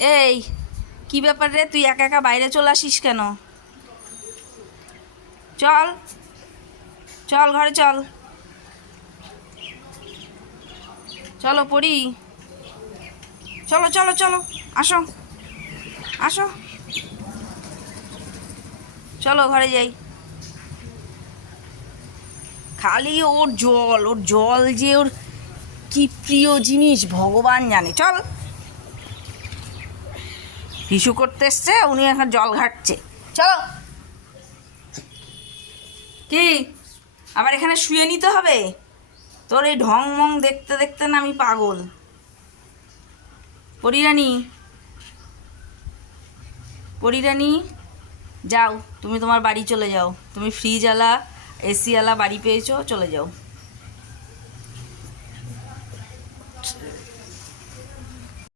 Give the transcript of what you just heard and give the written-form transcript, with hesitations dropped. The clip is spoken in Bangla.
এই কি ব্যাপার রে, তুই একা একা বাইরে চলে আসিস কেন? চল চল, ঘরে চল। চলো পড়ি, চলো চলো চলো, আসো আসো, চলো ঘরে যাই। খালি ওর জল, ওর জল যে ওর কি প্রিয় জিনিস ভগবান জানে। চল, হিসু করতে এসছে, উনি এখন জল ঘাটছে। চলো। কি আবার এখানে শুয়ে নিতে হবে? তোর এই ঢং মং দেখতে দেখতে না আমি পাগল। পরিরানী, পরিরানী, যাও, তুমি তোমার বাড়ি চলে যাও। তুমি ফ্রিজওয়ালা এসিওয়ালা বাড়ি পেয়েছো, চলে যাও।